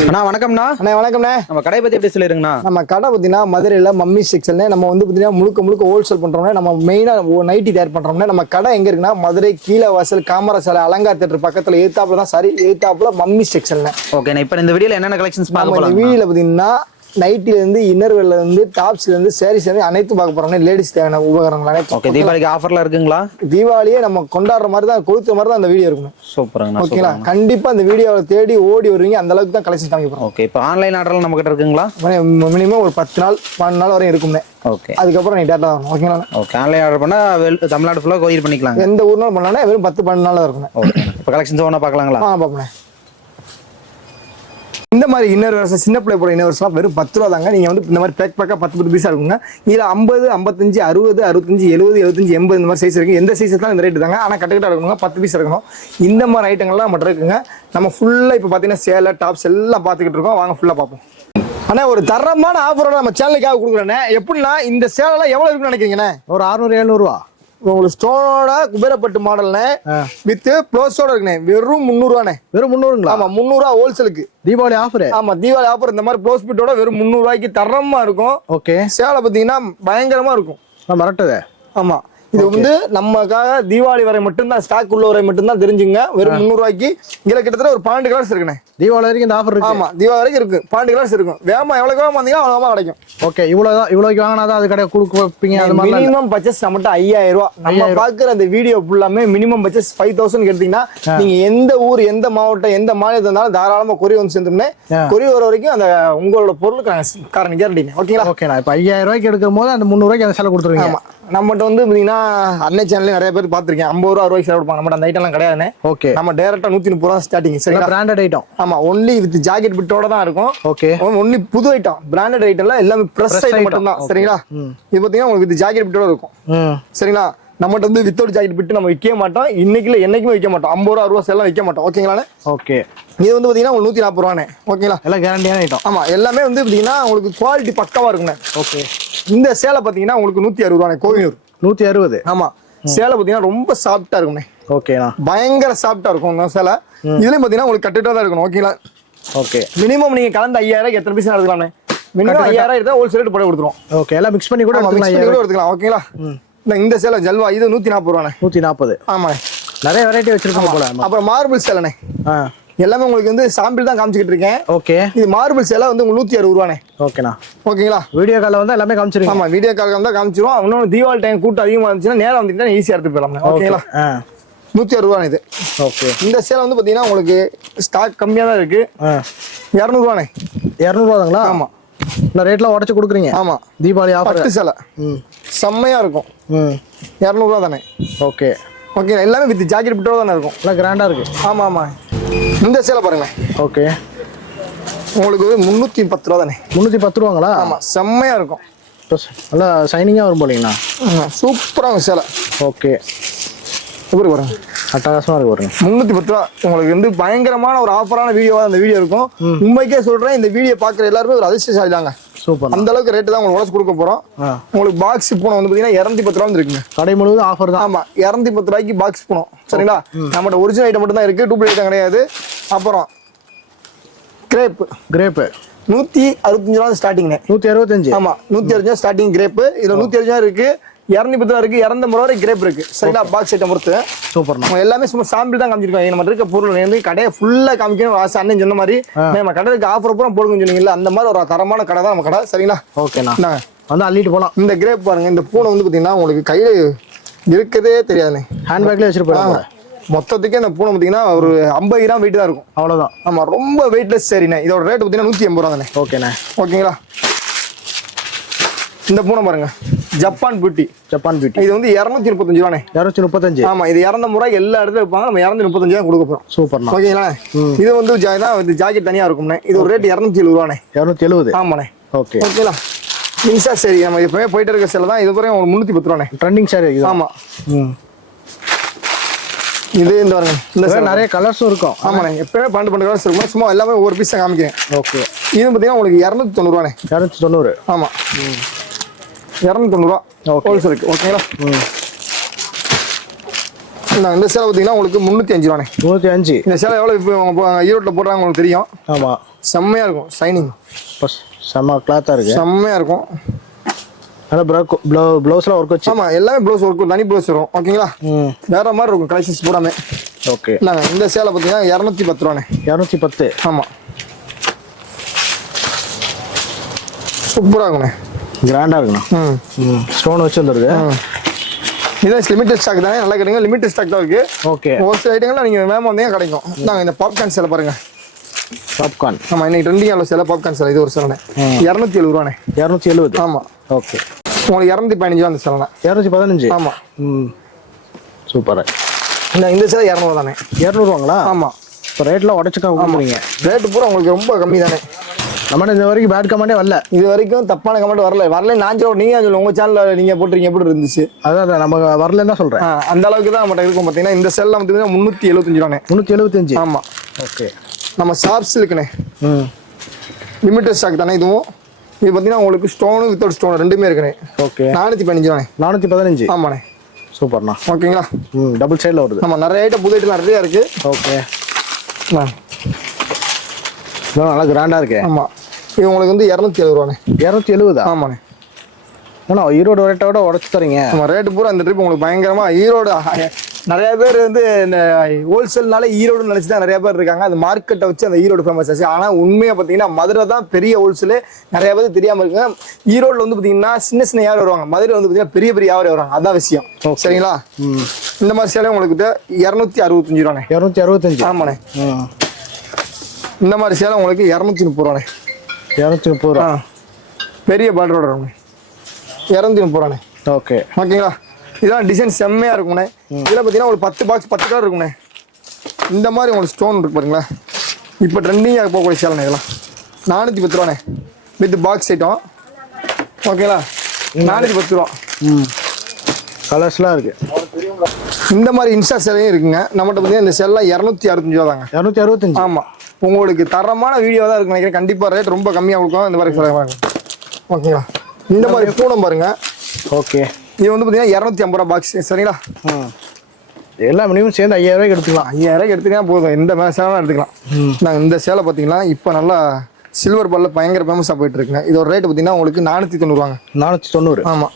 அண்ணா வணக்கம்ண்ணா. அண்ணா வணக்கம்ண்ணே. நம்ம கடை பத்தி எப்படி சொல்லிருங்கண்ணா நம்ம கடை பார்த்தீங்கன்னா மதுரையில் மம்மி செக்ஷன் நம்ம வந்து பார்த்தீங்கன்னா முழுக்க முழுக்க ஹோல்சேல் பண்ணுறோம்னா நம்ம மெயினாக நைட்டி தயார் பண்ணுறோம்னா நம்ம கடை எங்கே இருக்குன்னா மதுரை கீழே வாசல் காமரா சாலை அலங்கார் தேட்டர் பக்கத்தில் ஏத்தாப்புல தான் சரி ஏத்தாப்புல மம்மி செக்ஷன்ல ஓகே இப்போ இந்த வீடியோல என்னென்ன கலெக்ஷன்ஸ் இந்த வீடியோவில் பார்த்தீங்கன்னா நைட்டிலேருந்து இன்னர்வேல இருந்து டாப்ஸ்ல இருந்து சாரீஸ் இருந்து அனைத்தும் பார்க்க போறோம்னா லேடிஸ் தேவையான உபகரணங்கள் அனைத்தும். ஓகே தீபாவளிக்கு ஆஃபர்ல இருக்குங்களா? தீபாவளியே நம்ம கொண்டாடுற மாதிரி தான் கொடுத்த மாதிரி தான் அந்த வீடியோ இருக்கணும். சூப்பருங்கண்ணா ஓகேங்களா கண்டிப்பா அந்த வீடியோவை தேடி ஓடி வருவீங்க. அந்த அளவுக்கு தான் கலெக்ஷன் காமிக்க போறோம். ஓகே இப்போ ஆன்லைன் ஆர்டர்லாம் நம்ம கிட்ட இருக்குங்களா? மினிமம் ஒரு பத்து நாள் பன்னெண்டு நாள் வரையும் இருக்கும்னே ஓகே அதுக்கப்புறம் நீ டேட்டா வரணும். ஓகேங்களா ஓகே ஆன்லைன் ஆர்டர் பண்ணா வெல் தமிழ்நாடு ஃபுல்லாக கோயில் பண்ணிக்கலாங்க. எந்த ஊர்னாலும் பண்ணலாம் வெறும் பத்து பன்னெண்டு நாள் தான் இருக்கும்ண்ணே ஓகே இப்போ கலெக்ஷன்ஸ் ஒன்றா பார்க்கலாங்களா? ஆ பார்ப்போண்ணே இந்த மாதிரி இன்னர் வருஷம் சின்ன பிள்ளை போட இன்னர் வருஷம் வெறும் பத்து ரூபா தாங்க. நீங்கள் வந்து இந்த மாதிரி பேக் பேக்காக பத்து பத்து பீஸாக இருக்குங்க. இதில் ஐம்பது ஐம்பத்தஞ்சு அறுபது அறுபத்தஞ்சு எழுபது எழுபத்தஞ்சு எண்பது இந்த மாதிரி சைஸ் இருக்குது எந்த சைஸ் தான் இந்த ரேட்டு தாங்க. ஆனால் கட்டுக்கிட்ட இருக்கணுங்க பத்து பீஸ் இருக்கணும் இந்த மாதிரி ஐட்டங்கள்லாம் மட்டும் இருக்குங்க. நம்ம ஃபுல்லாக இப்போ பார்த்தீங்கன்னா சேலை டாப்ஸ் எல்லாம் பார்த்துக்கிட்டு இருக்கோம். வாங்க ஃபுல்லாக பார்ப்போம் அண்ணா ஒரு தரமான ஆஃபரோட நம்ம சேனலுக்காக கொடுக்குறேண்ணே. எப்படின்னா இந்த சேலைலாம் எவ்வளோ இருக்குன்னு நினைக்கிறீங்கண்ணே? ஒரு அறுநூறு எழுநூறுவா உங்களுக்கு ஸ்டோனோட குபேரப்பட்டு மாடல்ண்ணே வித் ப்ளோஸோட இருக்குண்ணே. வெறும் முந்நூறுவாண்ணே. வெறும் முந்நூறுங்களா? ஆமா முந்நூறுவா ஹோல்சேலுக்கு. தீபாவளி ஆஃபரு ஆமா தீபாவளி ஆஃபர் இந்த மாதிரி ப்ளவுஸ் பிட்டோட வெறும் முந்நூறு ரூபாய்க்கு தரமா இருக்கும். ஓகே. சேலை பார்த்தீங்கன்னா பயங்கரமா இருக்கும். மிரட்டுது. ஆமா. இது வந்து நமக்காக தீபாவளி வரை மட்டும்தான் ஸ்டாக் உள்ள வரை மட்டும்தான் தெரிஞ்சுங்க. வெறும் முந்நூறு ரூபாய்க்கு இதுல கிட்டத்தட்ட ஒரு பன்னெண்டு கலர்ஸ் இருக்குண்ணே. தீபாவளி வரைக்கும் இந்த ஆஃபர் இருக்கு. ஆமா தீபாவளி வரைக்கும் இருக்கு. பன்னெண்டு கலர்ஸ் இருக்கும். வேகமா எவ்வளவு வேகமா வந்தீங்கன்னா அவ்வளவு வேகமா கிடைக்கும். ஓகே இவ்வளவுதான் இவ்வளவுக்கு வாங்கினா தான் அது கடை கொடுக்க வைப்பீங்க அது மாதிரி மினிமம் பட்ஜெட் நம்மகிட்ட ஐயாயிரம் ரூபாய் நம்ம பாக்குற அந்த வீடியோ ஃபுல்லாமே மினிமம் பட்ஜெட் ஃபைவ் தௌசண்ட் எடுத்தீங்கன்னா நீங்க எந்த ஊர் எந்த மாவட்டம் எந்த மாநிலத்தில் இருந்தாலும் தாராளமா கொரி வந்து சேர்ந்துருமே கொரி வர வரைக்கும் அந்த உங்களோட பொருளுக்கு காரணம் கேரண்டிங்க ஓகேங்களா ஓகேண்ணா இப்போ ஐயாயிரம் ரூபாய்க்கு எடுக்கும் போது அந்த முந்நூறு ரூபாய்க்கு அந்த சேலை கொடுத்துருவீங்க. ஆமா. நம்மகிட்ட வந்து பாத்தீங்கன்னா அன்னை சேனல்ல நிறைய பேர் பார்த்திருக்கேன். ஐம்பது ரூபா ரூபாய்க்கு செலவு நம்மகிட்ட அந்த ஐட்டம்லாம் கிடையாதுண்ணே ஓகே நம்ம டேரக்டா நூத்தி முப்பது ரூபா ஸ்டார்டிங் சரிங்களா? பிராண்டட் ஐட்டம் ஆமா ஒன்லி வித் ஜாக்கெட் பிட்டோட தான் இருக்கும். ஓகே ஒன்லி புது ஐட்டம் பிராண்டட் ஐட்டம்ல எல்லாமே பிரஸ் ஐட்டம் மட்டும் தான் சரிங்களா? இது பாத்தீங்கன்னா உங்களுக்கு வித் ஜாக்கெட் பிட்டோட இருக்கும். சரிங்களா? நம்மகிட்ட வந்து வித்தவுட் ஜாக்கெட் பிட்டு நம்ம விற்க மாட்டோம். இன்னைக்குல என்னைக்குமே விற்க மாட்டோம். ஐம்பது ரூபா அறுபது எல்லாம் விற்க மாட்டோம். ஓகேங்களா ஓகே இது வந்து பாத்தீங்கன்னா உங்களுக்கு நூத்தி நாற்பது ரூபானே ஓகேங்களா எல்லாம் கேரண்டியான ஐட்டம் ஆமா எல்லாமே வந்து பாத்தீங்கன்னா உங்களுக்கு குவாலிட்டி பக்காவா இருக்குண்ணே ஓகே இந்த சேலை பாத்தீங்கன்னா உங்களுக்கு நூத்தி அறுபது ரூபானே கோவிலூர் நூற்றி அறுபது? ஆமா. சேலை பாத்தீங்கன்னா ரொம்ப சாஃப்டா இருக்கும்ண்ணே. ஓகேண்ணா பயங்கர சாஃப்டா இருக்கும் சேலை. இதுலயும் பாத்தீங்கன்னா உங்களுக்கு கட்டுட்டா தான் இருக்கணும். ஓகேங்களா ஓகே மினிமம் நீங்க கலந்து ஐயாயிரம் எத்தனை பீஸ் எடுத்துக்கலாம்ண்ணே. மினிமம் ஐயாயிரம் எடுத்தா ஹோல்சேல் போட கொடுத்துருவோம். ஓகே எல்லாம் மிக்ஸ் பண்ணி கூட ஆமா மிக்ஸ் பண்ணி கூட எடுத்துக்கலாம். ஓகேங்களா இந்த சேலை ஜல்வா இது நூத்தி நாற்பது ரூபாண்ணே. நூற்றி நாற்பது ஆமாண்ணே. நிறைய வெரைட்டி வச்சிருக்கோம் போல. அப்புறம் மார்பிள் சேலைண்ணே. எல்லாமே உங்களுக்கு வந்து சாம்பிள் தான் காமிச்சிக்கிட்டு இருக்கேன். ஓகே. இது மார்பிள் சேலை வந்து உங்களுக்கு நூத்தி அறுபது ரூபாண்ணே. ஓகேண்ணா. ஓகேங்களா? வீடியோ காலில் வந்து எல்லாமே காமிச்சிருக்கீங்க ஆமா வீடியோ கால் தான் காமிச்சிரும் இன்னொன்று தீபாவளி டைம் கூட்டம் அதிகமா இருந்துச்சுன்னா நேரம் வந்துட்டு ஈஸியா எடுத்து போயிடலாம் ஓகேங்களா? நூத்தி அறுபது ரூபாண்ணே இது. ஓகே. இந்த சேலை வந்து பாத்தீங்கன்னா உங்களுக்கு ஸ்டாக் கம்மியா தான் இருக்கு. இரநூறுவாண்ணே இரநூறுவாதாங்களா ஆமா. இந்த ரேட்லாம் உடச்சு கொடுக்குறீங்க. ஆமா. தீபாவளி ஆஃபர் சேலை. ம். செம்மையா இருக்கும். ம். இரநூறுவா தானே? ஓகே. ஓகே எல்லாமே வித் ஜாக்கெட் பிட்டோட தானே இருக்கும்? எல்லாம் கிராண்டாக இருக்கு. ஆமா ஆமா. இந்த சேலை பாருங்க. ஓகே. உங்களுக்கு முந்நூற்றி பத்து ரூபா தானே? முந்நூற்றி பத்து ரூபாங்களா? ஆமா செம்மையா இருக்கும். நல்லா ஷைனிங்காக வரும் போலீங்கண்ணா சூப்பராக சேலை. ஓகே. எப்படி பாருங்க? அட்டகாசமாக இருக்கு பாருங்க. முந்நூற்றி பத்து ரூபா. உங்களுக்கு வந்து பயங்கரமான ஒரு ஆஃபரான வீடியோவா அந்த வீடியோ இருக்கும். உண்மைக்கே சொல்றேன் இந்த வீடியோ பார்க்குற எல்லாருமே ஒரு அதிர்ஷ்டசாலி தாங்க சூப்பர் அந்த அளவுக்கு ரேட்டு தான் உங்களுக்கு உடச்சு கொடுக்க போறோம். உங்களுக்கு பாக்ஸ் பூனை வந்து பார்த்தீங்கன்னா இரநூத்தி பத்து ரூபா இருக்குங்க கடை முழுவதும் ஆஃபர் தான். ஆமா இரநூத்தி பத்து ரூபாய்க்கு பாக்ஸ் பூனம் சரிங்களா? நம்மகிட்ட ஒரிஜினல் ஐட்டம் மட்டும் தான் இருக்கு டூப்ளிகேட் ஐட்டம் கிடையாது. அப்புறம் கிரேப் கிரேப்பு நூத்தி அறுபத்தஞ்சு ரூபா ஸ்டார்டிங்னே நூற்றி அறுபத்தஞ்சு. ஆமா நூத்தி அறுபது ஸ்டார்டிங் கிரேப் இதுல நூத்தி அறுபது இருக்கு. இரநூத்தி பத்து ரூபா இருக்கு. இரநூத்தி ரூபா வரை கிரேப் இருக்கு சரிங்களா பாக்ஸ் ஐட்டம் பொறுத்து சூப்பர்ண்ணா நம்ம எல்லாமே சும்மா சாம்பிள் தான் காமிச்சிருக்கோம். நம்ம இருக்க பொருள் வந்து கடையை ஃபுல்லா காமிக்கணும் ஆசை அண்ணன் சொன்ன மாதிரி. நம்ம கடைக்கு ஆஃபர் பூரா போடுங்க சொன்னீங்கல்ல அந்த மாதிரி ஒரு தரமான கடை தான் நம்ம கடை. சரிங்களா? ஓகேண்ணா. வந்து அள்ளிட்டு போகலாம் இந்த கிரேப் பாருங்க இந்த பூனை வந்து பாத்தீங்கன்னா உங்களுக்கு கையில இருக்கதே தெரியாதுண்ணே. ஹேண்ட்பேக்லேயே வச்சுட்டு போயிடலாம் மொத்தத்துக்கே இந்த பூனை பார்த்தீங்கன்னா ஒரு ஐம்பது கிராம் வெயிட் தான் இருக்கும். அவ்வளோதான் ஆமா ரொம்ப வெயிட்லெஸ் சரிண்ணே. இதோட ரேட் பார்த்தீங்கன்னா நூற்றி எண்பது ரூபா தானே ஓகேண்ணே ஓகேங்களா? இந்த பூனை பாருங்க. ஜப்பான் பியூட்டி ஜப்பான் பியூட்டி இது வந்து இரநூத்தி முப்பத்தஞ்சு ரூபானே இரநூத்தி முப்பத்தஞ்சு. ஆமா இது இறந்த முறை எல்லா இடத்துல வைப்பாங்க நம்ம இரநூத்தி முப்பத்தஞ்சு தான் கொடுக்க போறோம். சூப்பர்ண்ணா. ஓகேங்களா இது வந்து வந்து ஜாக்கெட் தனியா இருக்கும்ண்ணே. இது ஒரு ரேட் இரநூத்தி எழுபது ரூபானே இரநூத்தி எழுபது. ஆமாண்ணே. ஓகே. ஓகேங்களா? மின்சா சரி நம்ம எப்பவுமே போயிட்டு இருக்க செல்ல தான். இது வரையும் முந்நூற்றி பத்து ரூபானே ட்ரெண்டிங் சாரி இது. ஆமா. ம். இது இந்த பாருங்க இந்த சேலை. நிறைய கலர்ஸும் இருக்கும். ஆமாண்ணே. எப்பவுமே பன்னெண்டு பன்னெண்டு கலர்ஸ் இருக்கும் சும்மா எல்லாமே ஒரு பீஸ் காமிக்கிறேன். ஓகே. இது பார்த்தீங்கன்னா உங்களுக்கு இரநூத்தி தொண்ணூறுவானே இரநூத்தி தொண்ணூறு. ஆமா. இரநூத்தி தொண்ணூறுவா Okay. ஹோல்சேலுக்கு ஓகேங்களா இந்த இந்த சேலை பார்த்தீங்கன்னா உங்களுக்கு முந்நூற்றி அஞ்சு ரூபாண்ணே. நூற்றி அஞ்சு. இந்த சேலை எவ்வளோ இப்போ ஈரோட்டில் போடுறாங்க உங்களுக்கு தெரியும். ஆமாம் செம்மையாக இருக்கும் ஷைனிங் செம்ம கிளாத்தாக இருக்கு. செம்மையாக இருக்கும். ஆனால் ப்ளவு ப்ளவுஸில் ஒர்க் வச்சு ஆமாம் எல்லாமே ப்ளவுஸ் ஒர்க் தனி ப்ளவுஸ் வரும். ஓகேங்களா வேற மாதிரி இருக்கும் கலெக்ஷன்ஸ் பூராமே ஓகே இந்தாங்க இந்த சேலை பார்த்தீங்கன்னா இரநூத்தி பத்து ரூபாண்ணே. இரநூத்தி பத்து. ஆமாம் சூப்பராக இருக்குண்ணே. கிராண்டாக இருக்குண்ணா ஸ்டோன் வச்சு வந்துருக்கு இதான் லிமிட்டட் ஸ்டாக் தானே? நல்லா கிடைக்கும் லிமிட்டட் ஸ்டாக் தான் இருக்கு. ஓகே. ஒரு சில ஐட்டங்கள்லாம் நீங்கள் மேம் வந்தீங்க கிடைக்கும். நாங்கள் இந்த பாப்கார்ன் சேலை பாருங்க. பாப்கார்ன் ஆமாம் இன்னைக்கு ட்ரெண்டிங் உள்ள சேலை பாப்கார்ன் சேலை இது ஒரு சேலைண்ணே இரநூத்தி எழுபது ரூபாண்ணே. இரநூத்தி எழுபது? ஆமாம் ஓகே. உங்களுக்கு இரநூத்தி பதினஞ்சு அந்த சேலைண்ணே இரநூத்தி பதினஞ்சு? ஆமாம் ம். சூப்பர். இந்த இந்த சேலை இரநூறு தானே? இரநூறுவாங்களா? ஆமாம் இப்போ ரேட்லாம் உடச்சுக்கா கொடுக்குறீங்க ரேட்டு பூரா உங்களுக்கு ரொம்ப கம்மி தானே? நம்ம இந்த வரைக்கும் பேட் கமெண்டே வரல. இது வரைக்கும் தப்பான கமெண்ட் வரல. வரல நான் சொல்ல நீங்க சொல்லுங்க உங்க சேனல்ல நீங்க போட்டிருக்கீங்க எப்படி இருந்துச்சு? அதான் அதான் நம்ம வரலன்னு தான் சொல்கிறேன் ஆ, அந்த அளவுக்கு தான் நம்மகிட்ட இருக்கும் பார்த்தீங்கன்னா இந்த செல்ல வந்து முந்நூற்றி எழுபத்தஞ்சு ரூபாண்ணே. முந்நூற்றி எழுபத்தஞ்சு ஆமாம் ஓகே. நம்ம ஷார்ப்ஸ் இருக்குண்ணே. ம். லிமிட்டட் ஸ்டாக் தானே இதுவும்? இது பார்த்தீங்கன்னா உங்களுக்கு ஸ்டோனு வித்தவுட் ஸ்டோன் ரெண்டுமே இருக்குண்ணே. ஓகே. நானூற்றி பதினஞ்சு ரூபாண்ணே. நானூற்றி பதினஞ்சு. ஆமாண்ணே. சூப்பர்ண்ணா. ஓகேங்களா? ம் டபுள் சைடில் வருது. நம்ம நிறைய ஐட்டம் புது ஐட்டம் நிறைய இருக்கு. ஓகே. நல்லா கிராண்டாக இருக்கே. ஆமா. இது உங்களுக்கு வந்து இரநூத்தி எழுபது ரூபாண்ணே. இரநூத்தி எழுபதா? ஆமாண்ணே. ஏன்னா ஈரோடு ரேட்டை விட உடச்சு தரீங்க. நம்ம ரேட்டு பூரா இந்த ட்ரிப் உங்களுக்கு பயங்கரமா ஈரோடு நிறைய பேர் வந்து இந்த ஹோல்சேல்னால ஈரோடு நினைச்சு தான் நிறைய பேர் இருக்காங்க. அந்த மார்க்கெட்டை வச்சு அந்த ஈரோடு ஃபேமஸ் ஆச்சு. ஆனால் உண்மையை பார்த்தீங்கன்னா மதுரை தான் பெரிய ஹோல்சேலு நிறைய பேர் தெரியாம இருக்குங்க. ஈரோடுல வந்து பார்த்தீங்கன்னா சின்ன சின்ன யார் வருவாங்க. மதுரை வந்து பார்த்தீங்கன்னா பெரிய பெரிய யார் வருவாங்க. அதான் விஷயம். சரிங்களா? இந்த மாதிரி சேலை உங்களுக்கு இரநூத்தி அறுபத்தஞ்சு ரூபாண்ணே. இரநூத்தி அறுபத்தஞ்சு. ஆமாண்ணே. இந்த மாதிரி சேலை உங்களுக்கு இரநூத்தி முப்பது ரூபாண்ணே. இரநூத்தி முப்பது ரூபா பெரிய பார்டரோட வரும்ண்ணே இரநூத்தி முப்பது ரூபாண்ணே ஓகே. ஓகேங்களா? இதெல்லாம் டிசைன் செம்மையா இருக்கும்ண்ணே இதில் பார்த்தீங்கன்னா ஒரு பத்து பாக்ஸ் பத்து கலர் இருக்கும்ண்ணே இந்த மாதிரி உங்களுக்கு ஸ்டோன் இருக்கு பாருங்களா இப்போ ட்ரெண்டிங்காக போகக்கூடிய சேலைண்ணே இதெல்லாம். நானூற்றி பத்து ரூபாண்ணே. வித் பாக்ஸ் ஐட்டம் ஓகேங்களா? நானூற்றி பத்து ரூபா. ம். கலர்ஸ்லாம் இருக்கு. இந்த மாதிரி இன்ஸ்டா சேலையும் இருக்குங்க. நம்மகிட்ட பார்த்தீங்கன்னா இந்த சேலாம் இரநூத்தி அறுபத்தஞ்சு ரூபா தாங்க இரநூத்தி அறுபத்தஞ்சு. ஆமாம் உங்களுக்கு தரமான வீடியோ தான் இருக்கு நினைக்கிறேன். கண்டிப்பாக ரேட் ரொம்ப கம்மியாக கொடுக்கும். இந்த மாதிரி ஓகேங்களா? இந்த மாதிரி பூனம் பாருங்க. ஓகே. இது வந்து பார்த்தீங்கன்னா இரநூத்தி ஐம்பது ரூபா பாக்ஸ் சரிங்களா? ம். எல்லா மினிமம் சேர்ந்து ஐயாயிரம் ரூபாய்க்கு எடுத்துக்கலாம். ஐயாயிரம் எடுத்துக்கலாம் போதும். இந்த மாதிரி சேலை எடுத்துக்கலாம். நாங்கள் இந்த சேலை பார்த்தீங்கன்னா இப்போ நல்லா சில்வர் பால்ல பயங்கர ஃபேமஸாக போயிட்டு இருக்குங்க. இதோட ரேட் பார்த்தீங்கன்னா உங்களுக்கு நானூற்றி தொண்ணூறுவாங்க நானூற்றி தொண்ணூறு. ஆமாம்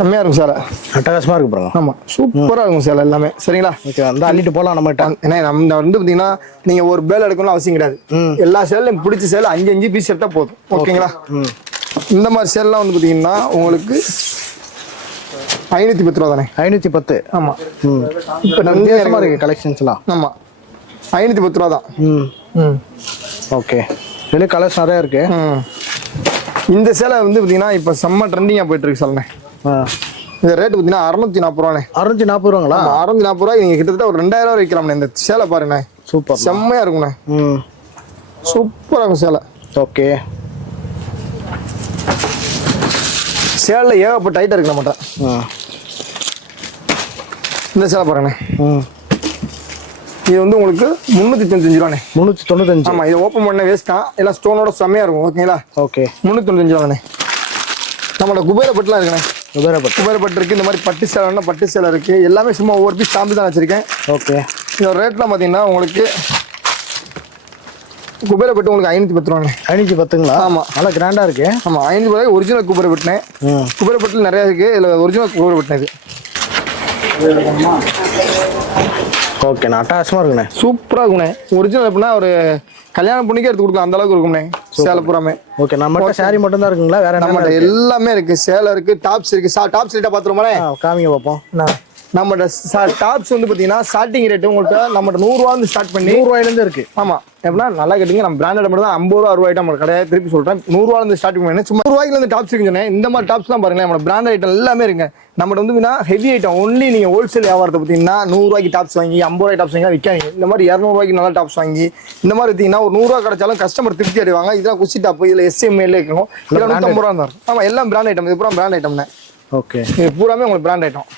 செம்மையாக இருக்கும் சேலை. அட்டகாசமாக இருக்கு பாருங்க. ஆமாம் சூப்பராக இருக்கும் சேலை எல்லாமே. சரிங்களா? ஓகே வந்து அள்ளிட்டு போகலாம் நம்மகிட்ட ஏன்னா நம்ம வந்து பார்த்தீங்கன்னா நீங்கள் ஒரு பேல் எடுக்கணும்னு அவசியம் கிடையாது. எல்லா சேலையும் பிடிச்ச சேலை அஞ்சு அஞ்சு பீஸ் எடுத்தால் போதும். ஓகேங்களா? இந்த மாதிரி சேலைலாம் வந்து பார்த்தீங்கன்னா உங்களுக்கு ஐநூற்றி பத்து ரூபா தானே? ஐநூற்றி பத்து. ஆமாம் இப்போ வித்தியாசமாக இருக்கு கலெக்ஷன்ஸ்லாம் ஆமாம் ஐநூற்றி பத்து ரூபா தான். ம். ம். ஓகே. இதில் கலர்ஸ் நிறையா இருக்கு. ம். இந்த சேலை வந்து பார்த்தீங்கன்னா இப்போ செம்ம ட்ரெண்டிங்காக போயிட்டு இருக்கு சொல்லுண்ணே ஆ இந்த ரேட் பார்த்தீங்கன்னா அறுநூத்தி நாற்பது ரூபாண்ணே அறுநூற்றி நாற்பது ரூபாங்களா அறுநூத்தி நாற்பது ரூபாய் நீங்கள் கிட்டத்தட்ட ஒரு ரெண்டாயிரம் ரூபாய் விற்கலாம்ண்ணே இந்த சேலை பாருண்ணே சூப்பர் செம்மையாக இருக்குண்ணே ம். சூப்பராக இருக்கும் சேலை. ஓகே. சேலையில் ஏகப்பட்ட ஐட்டம் இருக்கு நம்மகிட்ட. இந்த சேலை பாருங்கண்ணே. ம். இது வந்து உங்களுக்கு முந்நூற்றி தொண்ணூத்தஞ்சு ரூபாண்ணே முந்நூற்றி தொண்ணூத்தஞ்சு ஆமாம் இதை ஓப்பன் பண்ண வேஸ்ட் தான். எல்லாம் ஸ்டோனோட செம்மையாக இருக்கும் ஓகேங்களா ஓகே. முந்நூற்றி தொண்ணூத்தஞ்சு ரூபாண்ணே. நம்மளோட குபேரப்பட்டுலாம் இருக்குண்ணே. உபேரப்பட்டு குபேரப்பட்டு இருக்குது இந்த மாதிரி பட்டு சேலைன்னா பட்டு சேலை இருக்குது எல்லாமே சும்மா ஒவ்வொரு பீஸ் சாம்பிள் தான் வச்சுருக்கேன். ஓகே. இதோட ரேட்லாம் பார்த்தீங்கன்னா உங்களுக்கு குபேரப்பட்டு உங்களுக்கு ஐநூற்றி பத்து ரூபாண்ணே ஐநூற்றி பத்துங்களா? ஆமா. நல்லா கிராண்டாக இருக்கு. ஆமாம் ஐநூறு ரூபாய் ஒரிஜினல் குபேரப்பட்டுனே ம். குபேரப்பட்டில் நிறையா இருக்குது இதில் ஒரிஜினல் குபேரப்பட்டின இது. ஓகே நான் அட்டகாசமாக இருக்குண்ணே. சூப்பராக இருக்குண்ணே. ஒரிஜினல் எப்படின்னா ஒரு கல்யாணம் பொண்ணுக்கே எடுத்து கொடுக்கலாம் அந்த அளவுக்கு இருக்கும்ண்ணே. சேலை பூராமே. ஓகே நம்மகிட்ட சாரி மட்டும் தான் இருக்குங்களா? வேற நம்மகிட்ட எல்லாமே இருக்கு. சேலை இருக்கு டாப்ஸ் இருக்கு. டாப்ஸ் ரேட்டா பாத்துருமானே ஆ, காமிங்க பார்ப்போம் நம்மகிட்ட டாப்ஸ் வந்து பாத்தீங்கன்னா ஸ்டார்டிங் ரேட் உங்கள்கிட்ட நம்மகிட்ட நூறுரூவா வந்து ஸ்டார்ட் பண்ணி நூறுரூவாயிலேருந்து இருக்கு. ஆமா. எப்படின்னா நல்லா கேட்டுங்க நம்ம பிராண்டட் மட்டும் தான் ஐம்பது ரூபா அறுபது ஐட்டம் கிடையாது திருப்பி சொல்றேன். நூறுரூவா இருந்து ஸ்டார்டிங் பண்ணி சும்மா இருந்து டாப்ஸ் இருக்கு சொன்னேன். இந்த மாதிரி டாப்ஸ் தான் பாருங்களேன் நம்ம பிராண்ட் ஐட்டம் எல்லாமே இருக்கு நம்மகிட்ட வந்து ஹெவி ஐட்டம் ஒன்லி நீங்க ஹோல்சேல் வியாபாரத்தை பார்த்தீங்கன்னா நூறுரூவாய்க்கு டாப்ஸ் வாங்கி ஐம்பது ரூபாய் டாப்ஸ் வாங்கி விற்காதீங்க இந்த மாதிரி இரநூறுவாய்க்கு நல்ல டாப்ஸ் வாங்கி இந்த மாதிரி பார்த்தீங்கன்னா ஒரு நூறுரூவா கிடைச்சாலும் கஸ்டமர் திருப்தி அடைவாங்க. இதெல்லாம் குச்சி டாப் இதில் எஸ்எம்எல் இருக்கும் இதில் நூற்றம்பது ரூபா தான் ஆமா எல்லாம் பிராண்ட் ஐட்டம் இது பூரா பிராண்ட் ஐட்டம்னே ஓகே இது பூராமே உங்களுக்கு பிராண்ட் ஐட்டம்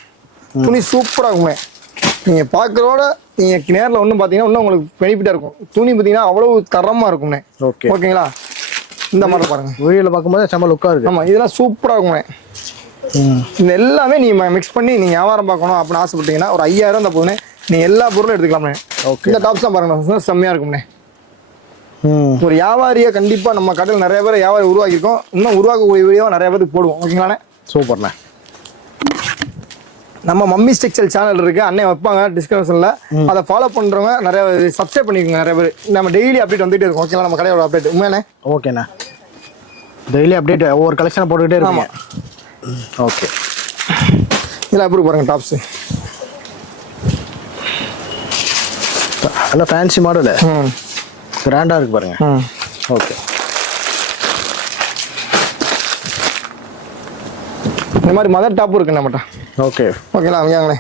துணி சூப்பராக இருக்குமே. நீங்கள் பார்க்குறோட நீங்கள் நேரில் ஒன்றும் பார்த்தீங்கன்னா இன்னும் உங்களுக்கு பெனிஃபிட்டாக இருக்கும். துணி பார்த்தீங்கன்னா அவ்வளவு தரமாக இருக்கும்ண்ணே ஓகே ஓகேங்களா? இந்த மாதிரி பாருங்க. வீடியோவில் பார்க்கும்போது செம்ம லுக்காக இருக்கு. ஆமாம் இதெல்லாம் சூப்பராக இருக்கும்ண்ணே இந்த எல்லாமே நீ மிக்ஸ் பண்ணி நீங்க வியாபாரம் பார்க்கணும் அப்படின்னு ஆசைப்பட்டீங்கன்னா ஒரு ஐயாயிரம் தான் போதுண்ணே நீங்க எல்லா பொருளும் எடுத்துக்கலாம்ண்ணே Okay. இந்த டாப்ஸ்லாம் பாருங்க செம்மையா இருக்கும்ண்ணே ம். ஒரு வியாபாரியை கண்டிப்பா நம்ம கடையில் நிறைய பேர் வியாபாரி உருவாக்கியிருக்கோம். இன்னும் உருவாக்கக்கூடிய வீடியோ நிறைய பேருக்கு போடுவோம். ஓகேங்களாண்ணே? சூப்பர்ண்ணே. நம்ம மம்மி ஸ்டெக்சல் சேனல் இருக்கு. அண்ணன் வைப்பாங்க டிஸ்கிரிப்ஷன்ல அதை ஃபாலோ பண்றவங்க நிறைய சப்ஸ்கிரைப் பண்ணிக்கோங்க நிறைய பேர். நம்ம டெய்லி அப்டேட் வந்துட்டே இருக்கும். ஓகேங்களா நம்ம கடையோட அப்டேட் உண்மையானே ஓகேண்ணே டெய்லி அப்டேட் ஒவ்வொரு கலெக்ஷனை போட்டுக்கிட்டே இருக்கீங்க. ஓகே இதெல்லாம் எப்படி பாருங்க டாப்ஸ் நல்லா ஃபேன்சி மாடலு கிராண்டாக இருக்கு பாருங்க. ஓகே இந்த மாதிரி மதர் டாப்பும் இருக்கு நம்மகிட்ட ஓகே ஓகேங்களா வாங்களே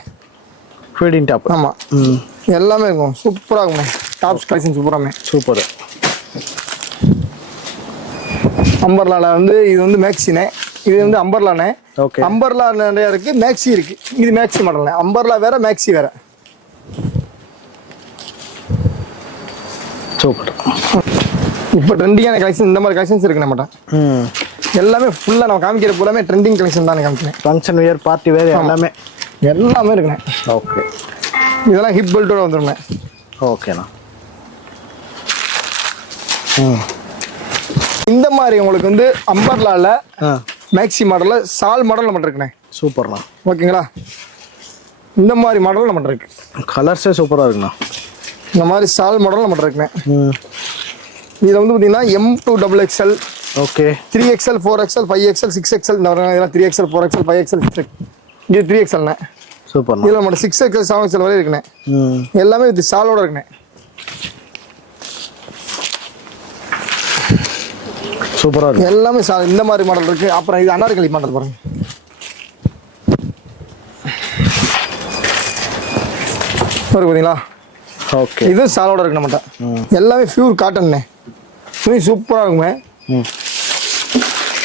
ஃபீடிங் டாப் ஆமாம் ம். எல்லாமே இருக்கும். சூப்பராக இருக்குமே டாப்ஸ் கலெக்ஷன் சூப்பராமே சூப்பர் அம்பர்லால வந்து இது வந்து மேக்ஸினே இது வந்து அம்பர்லானே Okay. அம்பர்லா நிறைய இருக்கு மேக்ஸி இருக்கு. இது மேக்ஸி மாடல்ண்ணே அம்பர்லா வேற மேக்ஸி வேற. சூப்பர் இப்போ ட்ரெண்டிங்கான கலெக்ஷன் இந்த மாதிரி கலெக்ஷன்ஸ் இருக்கு நம்மகிட்ட ம். எல்லாமே ஃபுல்லாக நம்ம காமிக்கிற பூராமே ட்ரெண்டிங் கலெக்ஷன் தான் காமிக்கிறேன் ஃபங்க்ஷன் வேர் பார்ட்டி வேர் எல்லாமே. எல்லாமே இருக்குண்ணே. ஓகே இதெல்லாம் ஹிப் பெல்ட்டோட வந்துருண்ணே ஓகேண்ணா ம். இந்த மாதிரி உங்களுக்கு வந்து அம்பர்லால மேக்ஸி மாடலில் சால் மாடல் நம்மகிட்ட இருக்குண்ணே. சூப்பர்ண்ணா ஓகேங்களா இந்த மாதிரி மாடல் நம்மகிட்ட இருக்கு. கலர்ஸே சூப்பராக இருக்குண்ணா. இந்த மாதிரி சால் மாடல் இருக்குண்ணே ம். இதில் வந்து பார்த்தீங்கன்னா M two double XL okay three XL four XL five XL six XL இதெல்லாம் three XL four XL five XL six இது த்ரீ எக்ஸ்எல்ண்ணே சூப்பர்ண்ணா. இதில் நம்மகிட்ட சிக்ஸ் எக்ஸ்எல் செவன் எக்ஸ்எல் வரை இருக்குண்ணே. எல்லாமே இது சாலோட இருக்குண்ணே. சூப்பராக இருக்கு. எல்லாமே சால் இந்த மாதிரி மாடல் இருக்கு. அப்புறம் இது அனார்கலி மாடல் பாருங்க. பார்த்தீங்களா ஓகே இது சாலோட இருக்கு நம்மகிட்ட எல்லாமே பியூர் காட்டன்ண்ணே துணி சூப்பராக இருக்குமே.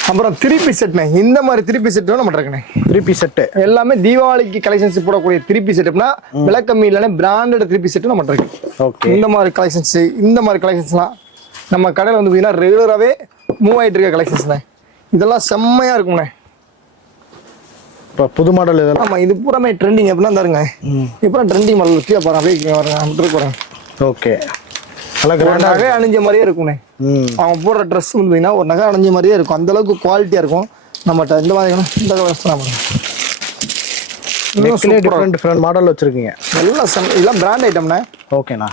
அப்புறம் திருப்பி செட்ண்ணே இந்த மாதிரி திருப்பி செட்டும் நம்மகிட்ட இருக்குண்ணே. த்ரீ பீஸ் செட்டு எல்லாமே தீபாவளிக்கு கலெக்ஷன்ஸ் போடக்கூடிய திருப்பி செட்டப்னா விலை கம்மி இல்லைன்னா பிராண்டட் திருப்பி செட்டு நம்மகிட்ட இருக்கு. ஓகே. இந்த மாதிரி கலெக்ஷன்ஸ் இந்த மாதிரி கலெக்ஷன்ஸ்லாம் நம்ம கடையில் வந்து பார்த்தீங்கன்னா ரெகுலராகவே மூவ் ஆகிட்டு இருக்க கலெக்ஷன்ஸ் தான் இதெல்லாம் செம்மையா இருக்கும்ண்ணே. இப்போ புது மாடல் இதெல்லாம். ஆமா இது பூராமே ட்ரெண்டிங் எப்படின்னா தருங்க இப்போ ட்ரெண்டிங் மாடல் கீழே பாருங்க அப்படியே பாருங்க ஓகே. நல்லா நகை அணிஞ்ச மாதிரியே இருக்கும்ண்ணே. ம். அவங்க போடுற ட்ரெஸ் வந்து பார்த்தீங்கன்னா ஒரு நகை அணிஞ்ச மாதிரியே இருக்கும். அந்த அளவுக்கு குவாலிட்டியா இருக்கும். நம்மகிட்ட இந்த மாதிரி இந்த கலர்ஸ் தான் நெக்ஸ்ட்லேயே டிஃப்ரெண்ட் டிஃப்ரெண்ட் மாடல் வச்சுருக்கீங்க. எல்லாம் இதெல்லாம் பிராண்ட் ஐட்டம்ண்ணே ஓகேண்ணா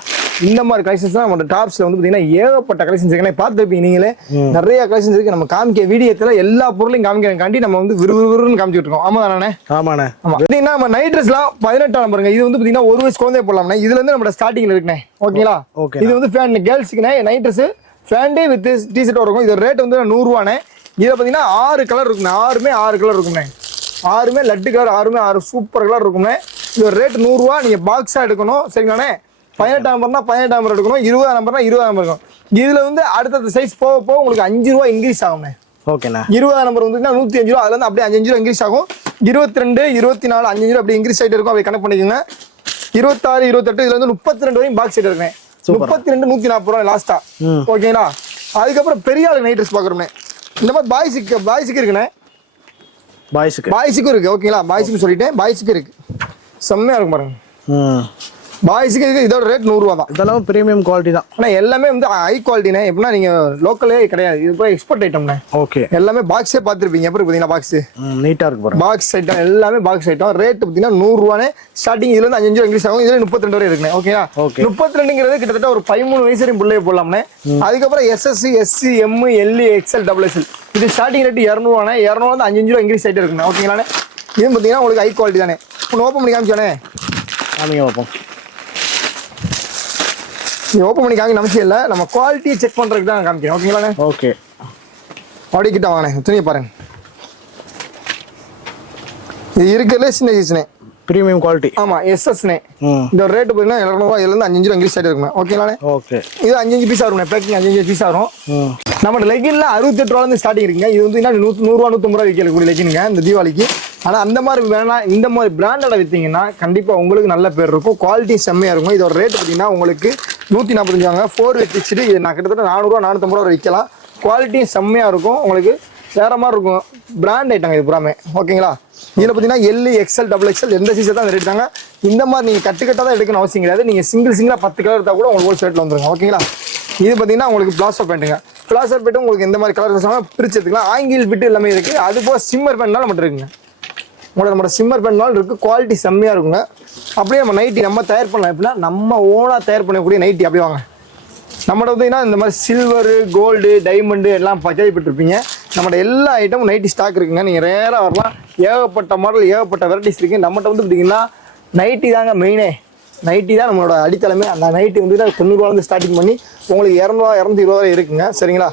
இந்த மாதிரி கலெக்ஷன்ஸ் தான் நம்ம டாப்ஸ்ல வந்து பாத்தீங்கன்னா ஏகப்பட்ட கலெக்ஷன்ஸ் இருக்கு. பார்த்துருப்பீங்க நீங்களே நிறைய கலெக்ஷன்ஸ் இருக்கு. நம்ம காமிக்க வீடியோத்துல எல்லா பொருளையும் காமிக்கிறக்காண்டி நம்ம வந்து விறுவிறுன்னு காமிச்சிட்டு இருக்கோம். ஆமா தானே ஆமாண்ணே. ஆமா. பாத்தீங்கன்னா நம்ம நைட் ட்ரெஸ்லாம் பதினெட்டாம் பாருங்க இது வந்து பாத்தீங்கன்னா ஒரு வயசு குழந்தை போடலாம்ண்ணே. இதுல இருந்து நம்ம ஸ்டார்டிங்ல இருக்குண்ணே. ஓகேங்களா? Okay. இது வந்து ஃபேன் கேர்ள்ஸுக்குண்ணே நைட் ட்ரெஸ் ஃபேண்டே வித் டிஷர்ட் இருக்கும். இது ரேட் வந்து நூறுரூவாண்ணே இதில் பார்த்தீங்கன்னா ஆறு கலர் இருக்குண்ணே. ஆறுமே ஆறு கலர் இருக்குண்ணே. ஆறுமே லட்டு கலர் ஆறுமே ஆறு சூப்பர் கலர் இருக்கும்ண்ணே. இது ரேட் நூறுரூவா நீங்கள் பாக்ஸாக எடுக்கணும். சரிங்களாண்ணே? பதினெட்டாம் நம்பர்னா பதினெட்டாம் நம்பர் எடுக்கணும் இருபதாம் நம்பர்னா இருபதாம் நம்பர் இருக்கும் இதில் வந்து அடுத்தடுத்த சைஸ் போக போக உங்களுக்கு அஞ்சு ரூபா இன்க்ரீஸ் ஆகும்ண்ணே. ஓகேண்ணா. இருபதாம் நம்பர் வந்து நூற்றி அஞ்சு ரூபா அதுல இருந்து அப்படியே அஞ்சு ரூபா இன்க்ரீஸ் ஆகும். இருபத்தி ரெண்டு இருபத்தி நாலு அஞ்சு ரூபா அப்படி இன்க்ரீஸ் ஆகிட்டு இருக்கும். அப்படி கணக்கு பண்ணிக்கோங்க. இருபத்தாறு இருபத்தெட்டு இதுல இருந்து முப்பத்தி ரெண்டு வரையும் பாக்ஸ் இருக்கேன் முப்பத்தி ரெண்டு நூத்தி நாற்பது ரூபா லாஸ்டா ஓகேங்களா? அதுக்கப்புறம் பெரிய ஆளு நைட் ட்ரெஸ் பாக்குறோம்னே இந்த மாதிரி பாய்ஸுக்கு பாய்ஸுக்கு இருக்குண்ணே. பாய்ஸுக்கு பாய்ஸுக்கும் இருக்கு ஓகேங்களா? பாய்ஸுக்கு சொல்லிட்டேன் பாய்ஸுக்கு இருக்கு. செம்மையா இருக்கும் பாருங்க. பாய்ஸுக்கு இருக்கு இதோட ரேட் நூறுரூவா தான். இதெல்லாம் ப்ரீமியம் குவாலிட்டி தான். ஆனால் எல்லாமே வந்து ஹை குவாலிட்டினே எப்படின்னா நீங்க லோக்கலே கிடையாது. இது போய் எக்ஸ்போர்ட் ஐட்டம்ண்ணே ஓகே எல்லாமே பாக்ஸே பார்த்துருப்பீங்க. எப்படி பார்த்தீங்கன்னா பாக்ஸ் நீட்டாக இருக்கு பாருங்க. பாக்ஸ் ஐட்டம் எல்லாமே பாக்ஸ் ஐட்டம் ரேட் பார்த்தீங்கன்னா நூறுரூவானே. ஸ்டார்டிங் இதுல இருந்து அஞ்சு இங்கிலீஷ் ஆகும். இதுல முப்பத்தி ரெண்டு வரை இருக்குண்ணே. Okay. முப்பத்தி ரெண்டுங்கிறது கிட்டத்தட்ட ஒரு பதிமூணு வயசு வரையும் பிள்ளைய போடலாம்னே அதுக்கப்புறம் SSC SC M LE XL double XL இது ஸ்டார்டிங் ரேட் இரநூறுவானே இரநூறுவா அஞ்சு ரூபா இங்கிலீஷ் ஆகிட்டு இருக்குண்ணே. ஓகேங்களாண்ணே இது பார்த்தீங்கன்னா உங்களுக்கு ஹை குவாலிட்டி தானே ஒன்று ஓப்பன் பண்ணி காமிச்சானே காமிங்க பார்ப்போம் நீ ஓப்பன் பண்ணி காமிக்க நம்பிக்கை இல்லை. நம்ம குவாலிட்டியை செக் பண்ணுறதுக்கு தான் காமிக்கிறேன். ஓகேங்களாண்ணே ஓகே அப்படி கிட்ட வாங்கண்ணே துணியை பாருங்க. இது இருக்கிறதுலே சின்ன சைஸ்ண்ணே ப்ரீமியம் குவாலிட்டி ஆமா எஸ்எஸ்ண்ணே ம் இந்த ரேட்டு பார்த்தீங்கன்னா இரநூறுவா இதுலேருந்து அஞ்சு ரூபா இங்கிலீஷ் ஆகிட்டு இருக்குண்ணே ஓகேங்களாண்ணே ஓகே இது அஞ்சு பீஸ் வரும் பேக்கிங் அஞ்சு பீஸ் வரும். நம்ம லெகின்ல அறுபத்தெட்டு ரூபாலேருந்து ஸ்டார்டிங் இருக்குங்க இது வந்து என்ன நூற்று நூறுரூவா நூற்றம்பது ரூபா விற்கக்கூடிய லெகினுங்க இந்த தீபாவளிக்கு. ஆனால் அந்த மாதிரி வேணாம் இந்த மாதிரி பிராண்டோட விற்றீங்கன்னா கண்டிப்பாக உங்களுக்கு நல்ல பேர் இருக்கும். குவாலிட்டி செம்மையாக இருக்கும். இதோட ரேட் பார்த்தீங்கன்னா உங்களுக்கு நூற்றி நாற்பத்தஞ்சு வாங்க ஃபோர் வச்சுட்டு இது நான் கிட்டத்தட்ட நானூறுரூவா நானூற்றம்பது ரூபா விற்கலாம் குவாலிட்டியும் செம்மையாக இருக்கும். உங்களுக்கு வேறு மாதிரி இருக்கும். பிராண்ட் ஐட்டங்க இது புறாமே ஓகேங்களா இதில் பார்த்தீங்கன்னா எல் எக்ஸ்எல் டபுள் எக்ஸ்எல் எந்த சைஸ் தான் ரேட் தாங்க. இந்த மாதிரி நீங்கள் கட்டுக்கட்டாக தான் எடுக்கணும் அவசியம் கிடையாது. நீங்கள் சிங்கிள் சிங்கிளாக பத்து கலர் எடுத்தால் கூட உங்களுக்கு ஹோல்சேல் ரேட்டில் வந்துருங்க. ஓகேங்களா இது பார்த்தீங்கன்னா உங்களுக்கு பிளாஸ்டர் பேண்ட்டுங்க பிளாஸ்டர் பேண்ட்டு உங்களுக்கு எந்த மாதிரி கலர் பிரிச்சு எடுத்துக்கலாம். ஆங்கில் பிட்டு எல்லாமே இருக்குது அது போக சிம்மர் பேண்ட்னாலும் மட்டும் இருக்குங்க. உங்களுக்கு நம்ம சிம்மர் பேண்ட்னாலும் இருக்குது குவாலிட்டி செம்மையாக இருக்குங்க. அப்படியே நம்ம நைட்டி நம்ம தயார் பண்ணலாம். எப்படின்னா நம்ம ஓனாக தயார் பண்ணக்கூடிய நைட்டி அப்படியே வாங்க. நம்மகிட்ட பார்த்தீங்கன்னா இந்த மாதிரி சில்வரு கோல்டு டைமண்டு எல்லாம் பச்சாயப்பட்டிருப்பீங்க நம்மளோட எல்லா ஐட்டமும் நைட்டி ஸ்டாக் இருக்குங்க. நீங்கள் ரேராக வரலாம். ஏகப்பட்ட மாடல் ஏகப்பட்ட வெரைட்டிஸ் இருக்குது நம்மகிட்ட வந்து பார்த்தீங்கன்னா நைட்டி தாங்க மெயினே நைட்டி தான் நம்மளோட அடித்தளமே. அந்த நைட்டி வந்து தொண்ணூறுவாலேருந்து ஸ்டார்டிங் பண்ணி உங்களுக்கு இரநூறுவா இரநூத்தி இருபது இருக்குங்க. சரிங்களா?